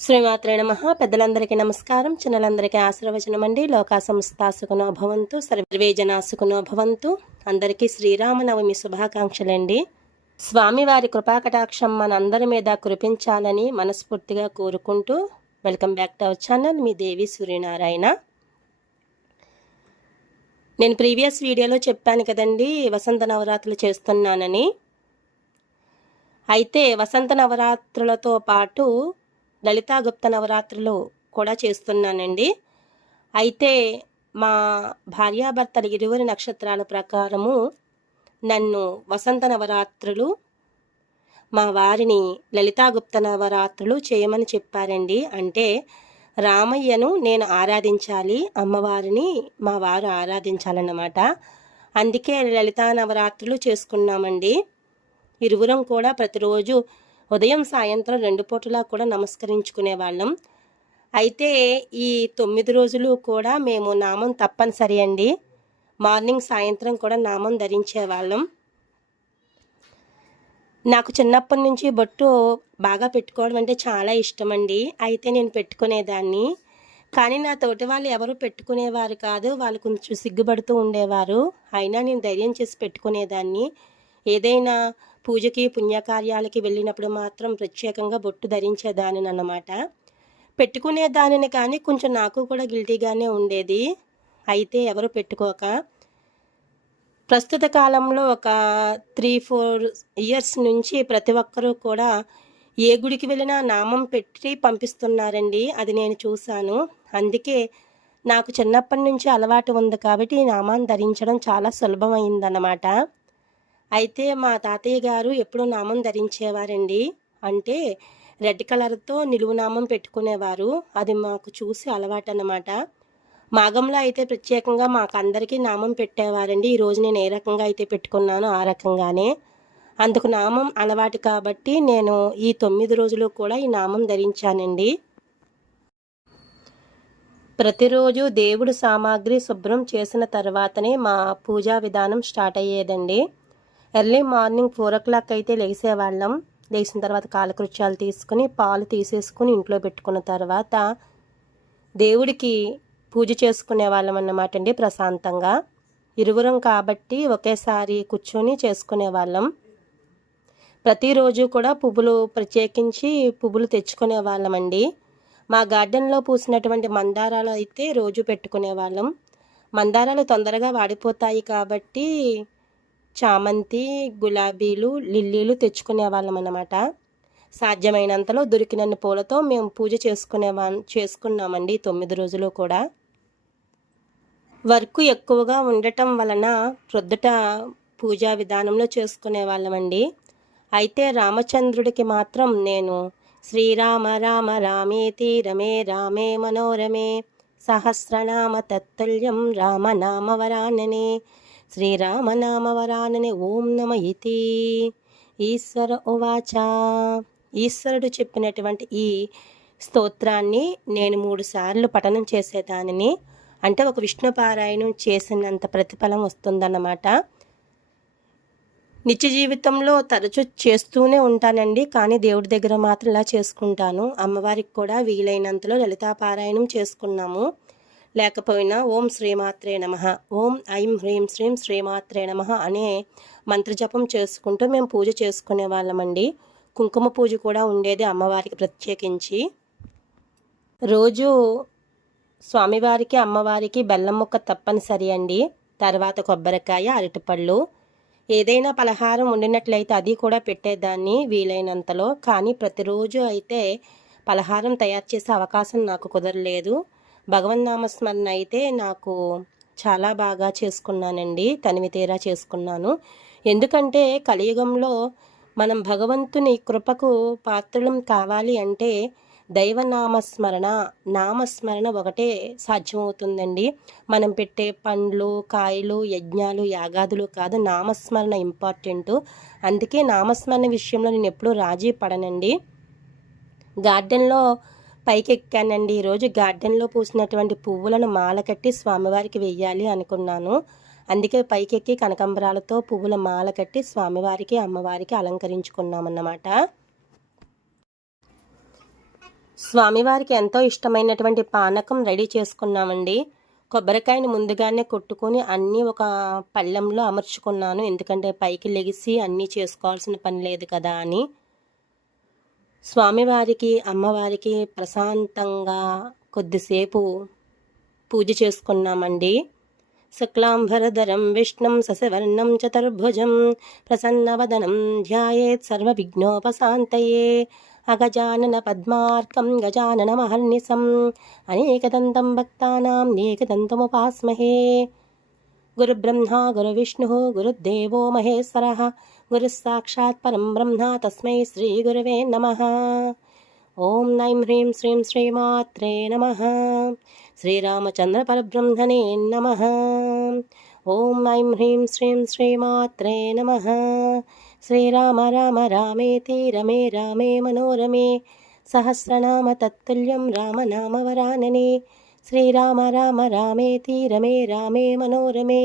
శ్రీమాత్రే నమ. పెద్దలందరికీ నమస్కారం. చిన్నలందరికీ ఆశీర్వచనం అండి లోకా సంస్థ సుఖనో భవంతు. సర్వే జనా భవంతు. అందరికీ శ్రీరామనవమి శుభాకాంక్షలండి. స్వామివారి కృపాకటాక్షం మనందరి మీద కురిపించాలని మనస్ఫూర్తిగా కోరుకుంటూ welcome back to our channel. మీ దేవి సూర్యనారాయణ. నేను ప్రీవియస్ వీడియోలో చెప్పాను కదండి వసంత నవరాత్రులు చేస్తున్నానని. అయితే వసంత నవరాత్రులతో పాటు లలితా గుప్త నవరాత్రులు కూడా చేస్తున్నానండి. అయితే మా భార్యాభర్తల ఇరువురి నక్షత్రాల ప్రకారము నన్ను వసంత నవరాత్రులు మా వారిని లలితాగుప్త నవరాత్రులు చేయమని చెప్పారండి. అంటే రామయ్యను నేను ఆరాధించాలి అమ్మవారిని మా వారు ఆరాధించాలన్నమాట. అందుకే లలితా నవరాత్రులు చేసుకున్నామండి. ఇరువురం కూడా ప్రతిరోజు ఉదయం సాయంత్రం రెండు పూటలా కూడా నమస్కరించుకునే వాళ్ళం. అయితే ఈ తొమ్మిది రోజులు కూడా మేము నామం తప్పనిసరి అండి. మార్నింగ్ సాయంత్రం కూడా నామం ధరించే వాళ్ళం. నాకు చిన్నప్పటి నుంచి బొట్టు బాగా పెట్టుకోవడం అంటే చాలా ఇష్టం అండి అయితే నేను పెట్టుకునేదాన్ని. కానీ నా తోటి వాళ్ళు ఎవరు పెట్టుకునేవారు కాదు. వాళ్ళు కొంచెం సిగ్గుపడుతూ ఉండేవారు. అయినా నేను ధైర్యం చేసి పెట్టుకునేదాన్ని. ఏదైనా పూజకి పుణ్యకార్యాలకి వెళ్ళినప్పుడు మాత్రం ప్రత్యేకంగా బొట్టు ధరించేదానిని అన్నమాట పెట్టుకునే దానిని కానీ కొంచెం నాకు కూడా గిల్టీగానే ఉండేది. అయితే ఎవరు పెట్టుకోక. ప్రస్తుత కాలంలో ఒక త్రీ ఫోర్ ఇయర్స్ నుంచి ప్రతి ఒక్కరూ కూడా ఏ గుడికి వెళ్ళినా నామం పెట్టి పంపిస్తున్నారండి. అది నేను చూశాను. అందుకే నాకు చిన్నప్పటి నుంచి అలవాటు ఉంది కాబట్టి ఈ నామాన్ని ధరించడం చాలా సులభమైందన్నమాట. అయితే మా తాతయ్య గారు ఎప్పుడూ నామం ధరించేవారండి. అంటే రెడ్ కలర్తో నిలువు నామం పెట్టుకునేవారు. అది మాకు చూసి అలవాటు అన్నమాట మాగంలో అయితే ప్రత్యేకంగా మాకు అందరికీ నామం పెట్టేవారండి. ఈరోజు నేను ఏ రకంగా అయితే పెట్టుకున్నానో ఆ రకంగానే. అందుకు నామం అలవాటు కాబట్టి నేను ఈ తొమ్మిది రోజులు కూడా ఈ నామం ధరించానండి. ప్రతిరోజు దేవుడు సామాగ్రి శుభ్రం చేసిన తర్వాతనే మా పూజా విధానం స్టార్ట్ అయ్యేదండి. Early morning four o'clock అయితే లేసేవాళ్ళం. లేచిన తర్వాత కాలకృత్యాలు తీసుకుని పాలు తీసేసుకుని ఇంట్లో పెట్టుకున్న తర్వాత దేవుడికి పూజ చేసుకునే వాళ్ళం అన్నమాట అండి ప్రశాంతంగా. ఇరువురం కాబట్టి ఒకేసారి కూర్చొని చేసుకునే వాళ్ళం. ప్రతిరోజు కూడా పువ్వులు ప్రత్యేకించి పువ్వులు తెచ్చుకునే వాళ్ళమండి మా గార్డెన్లో పూసినటువంటి మందారాలు అయితే రోజు పెట్టుకునే వాళ్ళం. మందారాలు తొందరగా వాడిపోతాయి కాబట్టి చామంతి గులాబీలు లిల్లీలు తెచ్చుకునే వాళ్ళం అన్నమాట సాధ్యమైనంతలో దొరికినన్ని పూలతో మేము పూజ చేసుకునే చేసుకున్నామండి తొమ్మిది రోజులు కూడా. వర్క్ ఎక్కువగా ఉండటం వలన ప్రొద్దుట పూజా విధానంలో చేసుకునే వాళ్ళమండి అయితే రామచంద్రుడికి మాత్రం నేను శ్రీరామ రామ రామేతి రమే రామే మనోరమే సహస్రనామ తత్తుల్యం రామనామవరాననే శ్రీరామనామవరానని ఓం నమ ఇతి ఈశ్వర ఉవాచ. ఈశ్వరుడు చెప్పినటువంటి ఈ స్తోత్రాన్ని నేను మూడు సార్లు పఠనం చేసేదానిని. అంటే ఒక విష్ణు పారాయణం చేసినంత ప్రతిఫలం వస్తుందన్నమాట. నిత్య జీవితంలో తరచూ చేస్తూనే ఉంటానండి. కానీ దేవుడి దగ్గర మాత్రం ఇలా చేసుకుంటాను. అమ్మవారికి కూడా వీలైనంతలో లలితా పారాయణం చేసుకున్నాము. లేకపోయినా ఓం శ్రీమాత్రే నమ. ఓం ఐం హ్రీం శ్రీం శ్రీమాత్రే నమ అనే మంత్రజపం చేసుకుంటూ మేము పూజ చేసుకునే వాళ్ళమండి. కుంకుమ పూజ కూడా ఉండేది అమ్మవారికి ప్రత్యేకించి. రోజు స్వామివారికి అమ్మవారికి బెల్లం ముక్క తప్పనిసరి అండి. తర్వాత కొబ్బరికాయ అరటిపళ్ళు. ఏదైనా పలహారం వండినట్లయితే అది కూడా పెట్టేదాన్ని వీలైనంతలో. కానీ ప్రతిరోజు అయితే పలహారం తయారు చేసే అవకాశం నాకు కుదరలేదు. భగవన్నామస్మరణ అయితే నాకు చాలా బాగా చేసుకున్నానండి. తనివి తీరా చేసుకున్నాను. ఎందుకంటే కలియుగంలో మనం భగవంతుని కృపకు పాత్రలం కావాలి అంటే దైవనామస్మరణ నామస్మరణ ఒకటే సాధ్యమవుతుందండి. మనం పెట్టే పండ్లు కాయలు యజ్ఞాలు యాగాదులు కాదు నామస్మరణ ఇంపార్టెంట్. అందుకే నామస్మరణ విషయంలో నేను ఎప్పుడూ రాజీ పడనండి. గార్డెన్లో పైకెక్కానండి. ఈరోజు గార్డెన్లో పూసినటువంటి పువ్వులను మాల కట్టి స్వామివారికి వెయ్యాలి అనుకున్నాను. అందుకే పైకెక్కి కనకంబరాలతో పువ్వుల మాల కట్టి స్వామివారికి అమ్మవారికి అలంకరించుకున్నామన్నమాట. స్వామివారికి ఎంతో ఇష్టమైనటువంటి పానకం రెడీ చేసుకున్నామండి. కొబ్బరికాయని ముందుగానే కొట్టుకొని అన్నీ ఒక పళ్ళెంలో అమర్చుకున్నాను. ఎందుకంటే పైకి లెగిసి అన్నీ చేసుకోవాల్సిన పని లేదు కదా అని. స్వామివారికి అమ్మవారికి ప్రశాంతంగా కొద్దిసేపు పూజ చేసుకున్నామండి. శుక్లాంబరధరం విష్ణుం సశవర్ణం చతుర్భుజం ప్రసన్నవదనం ధ్యాయేత్ సర్వవిఘ్నోపశాంతయే. అగజానన పద్మార్కం గజానన గజాననమహర్నిశం అనేకదంతం భక్తానాం నేకదంతముపాస్మహే. గురుబ్రహ్మ గురువిష్ణు గురుదేవో మహేశ్వర. గురుసాక్షాత్ పరం బ్రహ్మ తస్మై శ్రీ శ్రీగురవే నమ ఓం నైం హ్రీం శ్రీం శ్రీమాత్రే నమ శ్రీరామచంద్ర పరబ్రహ్మణే నమ ఓం ఐం హ్రీం శ్రీం శ్రీమాత్రే నమ శ్రీరామ రామ రామేతి రమే రామే మనోరమే సహస్రనామ తత్తుల్యం రామనామవరాననే శ్రీరామ రామ రామేతి రమే రామే మనోరమే